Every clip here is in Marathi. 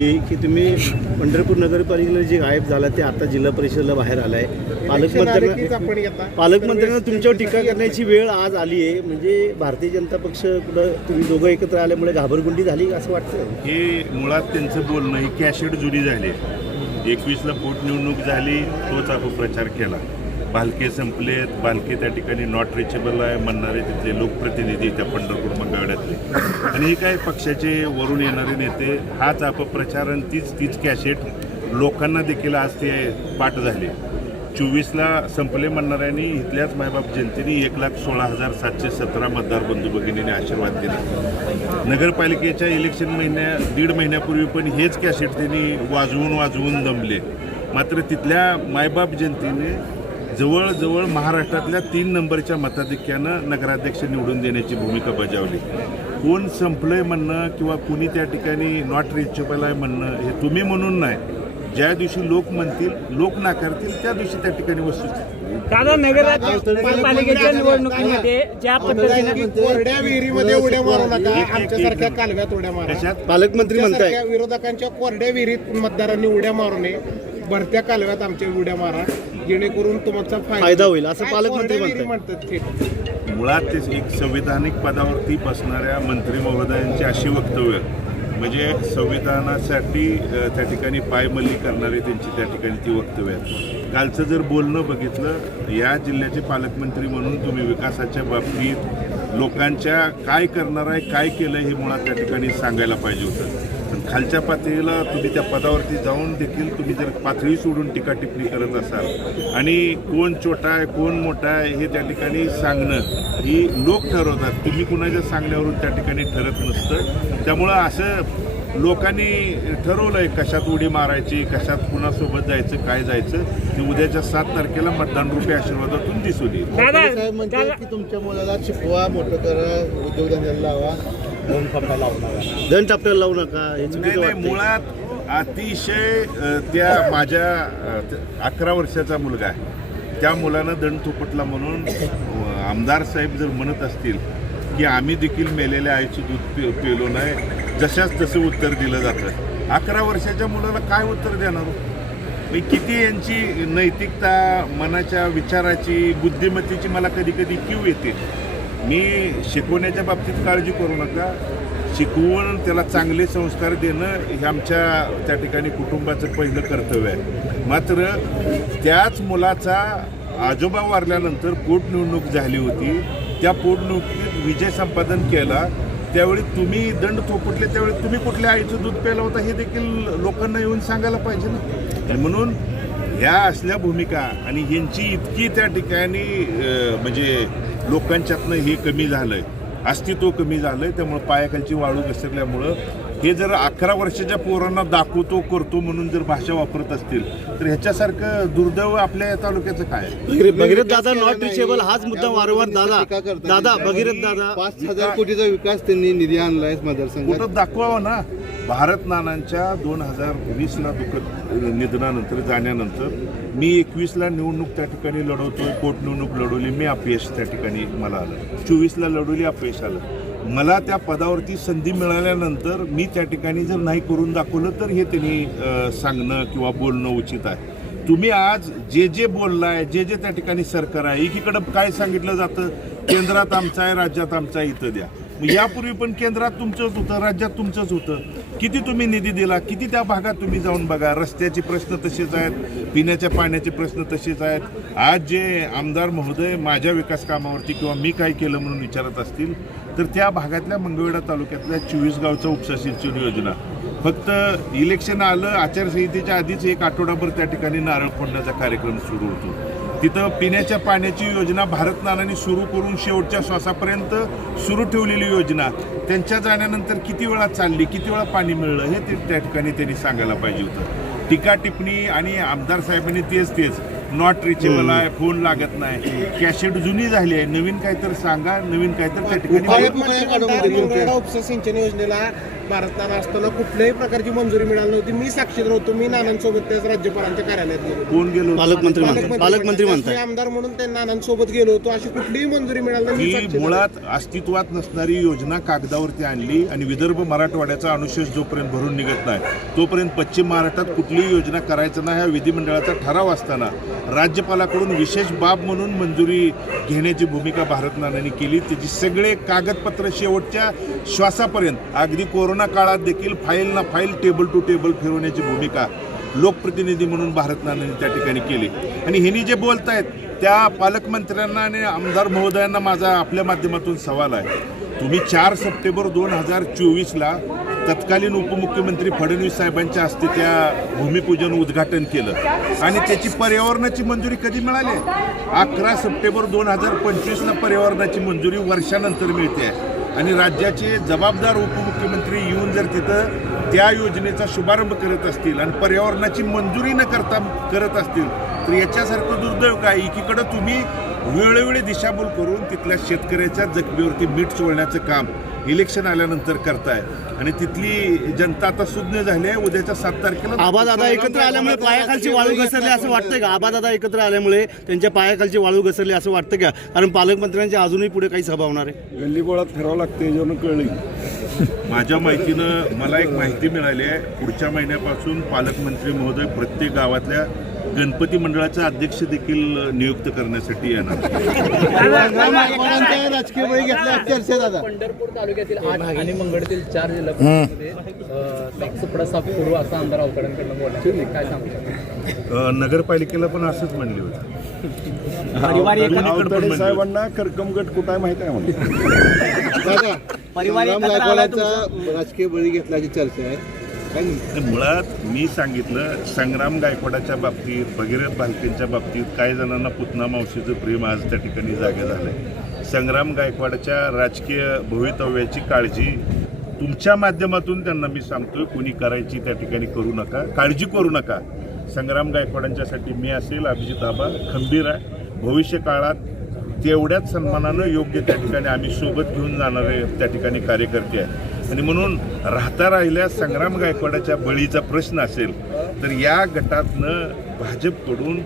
की तुम्ही पंढरपूर नगरपालिकेला जे गायब झाला ते आता जिल्हा परिषदेला बाहेर आलाय. पालकमंत्र्यांना तुमच्यावर टीका करण्याची वेळ आज आली आहे. म्हणजे भारतीय जनता पक्ष कुठं तुम्ही दोघं एकत्र आल्यामुळे घाबरगुंडी झाली असं वाटतं? हे मुळात त्यांचं बोलणं ही कॅशेट जुनी झाली. 21ला पोटनिवडणूक झाली, तोच अपप्रचार केला. भालके संपलेत, भालके त्या ठिकाणी नॉट रिचेबल आहे म्हणणारे तिथले लोकप्रतिनिधी त्या पंढरपूर मंगळवेढ्यातले, आणि हे काय पक्षाचे वरून येणारे नेते, हाच अपप्रचार आणि तीच कॅशेट लोकांना देखील आज ते पाठ झाले. 24ला संपले म्हणणाऱ्यांनी इथल्याच मायबाप जनतेने 1,16,717 मतदार बंधू भगिनीने आशीर्वाद दिला. नगरपालिकेच्या इलेक्शन दीड महिन्यापूर्वी पण हेच कॅशेट त्यांनी वाजवून दमले. मात्र तिथल्या मायबाप जनतेने जवळजवळ महाराष्ट्रातल्या 3 नंबरच्या मताधिक्यानं नगराध्यक्ष निवडून देण्याची भूमिका बजावली. कोण संपलंय म्हणणं किंवा कुणी त्या ठिकाणी नॉट रिचेबल आहे म्हणणं हे तुम्ही म्हणून नाही, ज्या दिवशी लोक म्हणतील, लोक नाकारतील, त्या दिवशी त्या ठिकाणी वस्तुस्थिती. दादा, नगरपालिकेच्या निवडणुकीमध्ये ज्या पद्धतीने कोरड्या विहिरीमध्ये उड्या मारू नका, आमच्यासारख्या कालव्यात उड्या मारा. पालकमंत्री म्हणताय विरोधकांच्या कोरड्या विहिरीत मतदारांनी उड्या मारू नये, भरत्या कालव्यात आमच्या उड्या मारा, जेणेकरून तुमचा फायदा होईल असं पालकमंत्री म्हणतात. मुळात ते एक संविधानिक पदावरती बसणाऱ्या मंत्री महोदयांची अशी वक्तव्य म्हणजे संविधानासाठी त्या ठिकाणी पायमल्ली करणारी त्यांची त्या ठिकाणी ती वक्तव्य आहेत. कालचं जर बोलणं बघितलं, या जिल्ह्याचे पालकमंत्री म्हणून तुम्ही विकासाच्या बाबतीत लोकांच्या काय करणार आहे, काय केलं हे मुळात त्या ठिकाणी सांगायला पाहिजे होतं. पण खालच्या पातळीला तुम्ही त्या पदावरती जाऊन देखील तुम्ही जर पातळी सोडून टीका टिप्पणी करत असाल आणि कोण छोटा आहे कोण मोठा आहे हे त्या ठिकाणी सांगणं ही लोक ठरवतात, तुम्ही कुणाच्या सांगण्यावरून त्या ठिकाणी ठरत नसतं. त्यामुळं असं लोकांनी ठरवलंय कशात उडी मारायची, कशात कुणासोबत जायचं, काय जायचं, ते उद्याच्या 7 तारखेला मतदान रूपी आशीर्वादातून दिसून येईल. साहेब म्हणतात की तुमच्या मुलाला शिकवा, मोठं करा, उद्योगधंद्याला लावा, धन टापट्याला लावू नका. नाही, मुळात अतिशय त्या माझ्या 11 वर्षाचा मुलगा आहे, त्या मुलानं दंड थोपटला म्हणून आमदार साहेब जर म्हणत असतील की आम्ही देखील मेलेल्या आईची दूध पेलो नाही, जशाच तसं उत्तर दिलं जातं. 11 वर्षाच्या मुलाला काय उत्तर देणार? मी किती यांची नैतिकता, मनाच्या विचाराची, बुद्धिमत्तेची मला कधी कधी कीव येते. मी शिकवण्याच्या बाबतीत काळजी करू नका, शिकवून त्याला चांगले संस्कार देणं हे आमच्या त्या ठिकाणी कुटुंबाचं पहिलं कर्तव्य आहे. मात्र त्याच मुलाचा आजोबा वारल्यानंतर पोटनिवडणूक झाली होती, त्या पोटनिवडणुकीत विजय संपादन केला, त्यावेळी तुम्ही दंड थोपटले, त्यावेळी तुम्ही कुठल्या आईचं दूध प्यायला होता हे देखील लोकांना येऊन सांगायला पाहिजे ना. म्हणून ह्या असल्या भूमिका आणि ह्यांची इतकी त्या ठिकाणी म्हणजे लोकांच्यातनं हे कमी झालंय, अस्तित्व कमी झालंय. त्यामुळे पायाखालची वाळू घसरल्यामुळं हे जर 11 वर्षाच्या पोरांना दाखवतो करतो म्हणून जर भाषा वापरत असतील तर ह्याच्यासारखं दुर्दैव आपल्या तालुक्याचं काय? भगीरथ दादा नॉट रिचेबल हाच मुद्दा वारंवार दादा भगीरथ दादा 5,000 कोटीचा विकास त्यांनी निधी आणलाय मतदारसंघात. कुठं दाखवावं ना. भारत नानांच्या 2020ला दुःखद निधनानंतर जाण्यानंतर मी 21ला निवडणूक त्या ठिकाणी लढवतोय, पोटनिवडणूक लढवली, मी अपयश त्या ठिकाणी मला आलं. 24ला लढवली, अपयश आलं. मला त्या पदावरती संधी मिळाल्यानंतर मी त्या ठिकाणी जर नाही करून दाखवलं तर हे त्यांनी सांगणं किंवा बोलणं उचित आहे. तुम्ही आज जे बोललाय, जे त्या ठिकाणी सरकार आहे, एकीकडं काय सांगितलं जातं, केंद्रात आमचं आहे, राज्यात आमचं आहे, इथं द्या. यापूर्वी पण केंद्रात तुमचंच होतं, राज्यात तुमचंच होतं. किती तुम्ही निधी दिला, किती त्या भागात तुम्ही जाऊन बघा. रस्त्याचे प्रश्न तसेच आहेत, पिण्याच्या पाण्याचे प्रश्न तसेच आहेत. आज जे आमदार महोदय माझ्या विकास कामावरती किंवा मी काय केलं म्हणून विचारत असतील तर त्या भागातल्या मंगळवेढा तालुक्यातल्या 24 गावचा उपसा सिंचन योजना फक्त इलेक्शन आलं, आचारसंहितेच्या आधीच 1 आठवडाभर त्या ठिकाणी नारळ फोडण्याचा कार्यक्रम सुरू होतो. तिथं पिण्याच्या पाण्याची योजना भारत नानांनी सुरू करून शेवटच्या श्वासापर्यंत सुरू ठेवलेली योजना त्यांच्या जाण्यानंतर किती वेळा चालली, किती वेळा पाणी मिळलं हे त्या ठिकाणी त्यांनी सांगायला पाहिजे होतं. टीका टिप्पणी आणि आमदार साहेबांनी तेच नॉट रिचेबल आहे, फोन लागत नाही, कॅशेट जुनी झाली आहे, नवीन काहीतरी सांगा, नवीन काहीतरी त्या ठिकाणी. उपसा सिंचन योजनेला भारत नाना असताना कुठल्याही प्रकारची मंजुरी मिळाली नव्हती. मी साक्षीदार होतो. मी नानांसोबत त्याच राज्यपालांच्या कार्यालयात गेलो होतो. कोण गेलो पालकमंत्री मी म्हणताय. आमदार म्हणून त्या नानांसोबत गेलो होतो. अशी कुठलीही मंजुरी मिळाली नाही. मी ही साक्षीदार मुळात अस्तित्वात नसणारी योजना कागदावरती आणली आणि विदर्भ मराठवाड्याचा अनुशेष जोपर्यंत भरून निघत नाही तोपर्यंत पश्चिम महाराष्ट्रात कुठलीही योजना करायचं नाही हा विधिमंडळाचा ठराव असताना राज्यपालाकडून विशेष बाब म्हणून मंजुरी घेण्याची भूमिका भारत नानांनी केली. त्याची सगळे कागदपत्र शेवटच्या श्वासापर्यंत अगदी कोरोना काळात देखील फाईल ना फाईल टेबल टू टेबल फिरवण्याची भूमिका लोकप्रतिनिधी म्हणून भारत नानांनी त्या ठिकाणी केली. आणि ह्यांनी जे बोलतायत त्या पालकमंत्र्यांना आणि आमदार महोदयांना माझा आपल्या माध्यमातून सवाल आहे. तुम्ही 4 सप्टेंबर 2024ला तत्कालीन उपमुख्यमंत्री फडणवीस साहेबांच्या हस्ते त्या भूमिपूजन उद्घाटन केलं आणि त्याची पर्यावरणाची मंजुरी कधी मिळाली? 11 सप्टेंबर 2025ला पर्यावरणाची मंजुरी वर्षानंतर मिळते आणि राज्याचे जबाबदार उपमुख्यमंत्री येऊन जर तिथं त्या योजनेचा शुभारंभ करत असतील आणि पर्यावरणाची मंजुरी न करता करत असतील तर याच्यासारखं दुर्दैव काय? एकीकडं तुम्ही वेळोवेळी दिशाभूल करून तिथल्या शेतकऱ्याच्या जखमीवरती मीठ चोळण्याचं काम इलेक्शन आल्यानंतर करताय आणि तिथली जनता आता सुज्ञ झाली आहे. उद्याच्या 7 तारखेला आबादादा एकत्र आल्यामुळे पायाखालची वाळू घसरली असं वाटतंय का? आबादादा एकत्र आल्यामुळे त्यांच्या पायाखालची वाळू घसरली असं वाटतं का? कारण पालकमंत्र्यांच्या अजूनही पुढे काही सभा होणार आहे. गल्लीबोळात फिरावं लागतं याच्यावरून कळली. माझ्या माहितीनं मला एक माहिती मिळाली आहे. पुढच्या महिन्यापासून पालकमंत्री महोदय प्रत्येक गावातल्या गणपती मंडळाचे अध्यक्ष देखील नियुक्त करण्यासाठी येणार. राजकीय बळी घेतला चर्चा दादा. पंढरपूर तालुक्यातील 8 आणि मंगळतील 4 जिल्ह्यामध्ये सुपडा साफ करू असं आमदार अवकडांकडून बोलले. काय सांगू? नगरपालिकेला पण असंच म्हणले होते. आवताडे साहेबांना करकमगट कुठं आहे माहिती आहे म्हणून. दादा संग्राम गायकवाडाचा राजकीय बळी घेतल्याची चर्चा आहे. मुळात मी सांगितलं संग्राम गायकवाडाच्या बाबतीत भगीरथ भालकेंच्या बाबतीत काही जणांना पुतना मावशीचं प्रेम आज त्या ठिकाणी जागे झालंय. संग्राम गायकवाडाच्या राजकीय भवितव्याची काळजी तुमच्या माध्यमातून त्यांना मी सांगतोय कोणी करायची त्या ठिकाणी करू नका, काळजी करू नका. संग्राम गायकवाडांच्यासाठी मी असेल अभिजित आबा खंबीर आहे. भविष्य काळात तेवढ्याच सन्मानानं योग्य त्या ठिकाणी आम्ही सोबत घेऊन जाणारे त्या ठिकाणी कार्यकर्ते आहे. आणि म्हणून राहता राहिल्या संग्राम गायकवाडाच्या बळीचा प्रश्न असेल तर या गटातनं भाजपकडून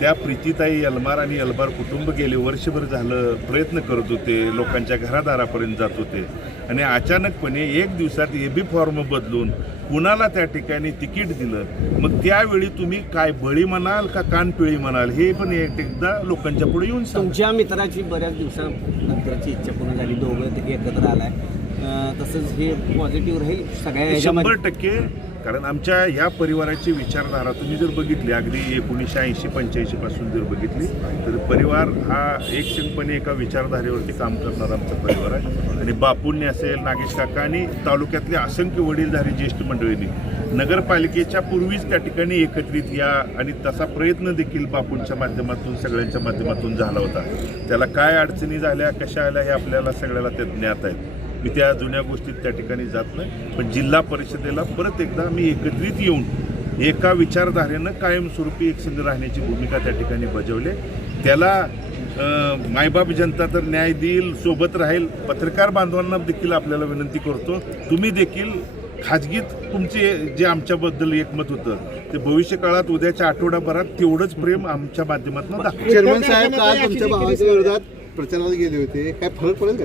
त्या प्रीतीताई यलमार आणि यलमार कुटुंब गेले वर्षभर झालं प्रयत्न करत होते, लोकांच्या घरादारापर्यंत जात होते आणि अचानकपणे एक दिवसात एबी फॉर्म बदलून कुणाला त्या ठिकाणी तिकीट दिलं. मग त्यावेळी तुम्ही काय बळी म्हणाल का कानपिळी म्हणाल हे पण एकदा लोकांच्या पुढे येऊन सांगा. तुमच्या मित्राची बऱ्याच दिवसानंतरची इच्छा पूर्ण झाली, दोघं एकत्र आलाय, तसंच हे पॉझिटिव्ह राहील सगळ्या 100%. कारण आमच्या ह्या परिवाराची विचारधारा तुम्ही जर बघितली अगदी 1980-85 पासून जर बघितली तर परिवार हा एकसंघपणे एका विचारधारेवरती काम करणारा आमचा परिवार आहे. आणि बापूंनी असेल, नागेश काका आणि तालुक्यातल्या असंख्य वडीलधारी ज्येष्ठ मंडळींनी नगरपालिकेच्या पूर्वीच त्या ठिकाणी एकत्रित या आणि तसा प्रयत्न देखील बापूंच्या माध्यमातून सगळ्यांच्या माध्यमातून झाला होता. त्याला काय अडचणी झाल्या कशा आल्या हे आपल्याला सगळ्याला ते ज्ञात आहे. मी त्या जुन्या गोष्टीत त्या ठिकाणी जात नाही. पण जिल्हा परिषदेला परत एकदा मी एकत्रित येऊन एका विचारधारेनं कायमस्वरूपी एकसंघ राहण्याची भूमिका त्या ठिकाणी बजावली. त्याला मायबाप जनता तर न्याय देईल, सोबत राहील. पत्रकार बांधवांना देखील आपल्याला विनंती करतो तुम्ही देखील खाजगीत तुमचे जे आमच्याबद्दल एकमत होतं ते भविष्य काळात उद्याच्या आठवडाभरात तेवढंच प्रेम आमच्या माध्यमातून दाखवा. चेअरमन साहेब काल तुमच्या भावाच्या विरोधात प्रचाराला गेले होते, काय फरक पडेल का?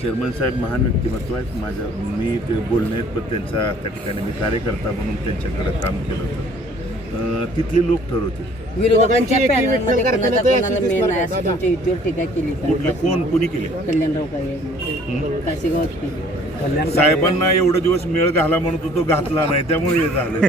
चेअरमन साहेब महान व्यक्तिमत्व आहेत. मी ते बोलणे आहेत पण त्यांचा त्या ठिकाणी मी कार्यकर्ता म्हणून त्यांच्याकडे काम केलं होतं. तिथले लोक ठरवतील. विरोधकांच्या पॅनलमध्ये कोणाला मेन आहे असं तुमच्या युतीवर टीका केली. कोणी केली? कल्याणराव कासेगावात साहेबांना एवढे दिवस मेळ घाला म्हणत होतो, घातला नाही त्यामुळे हे झालं.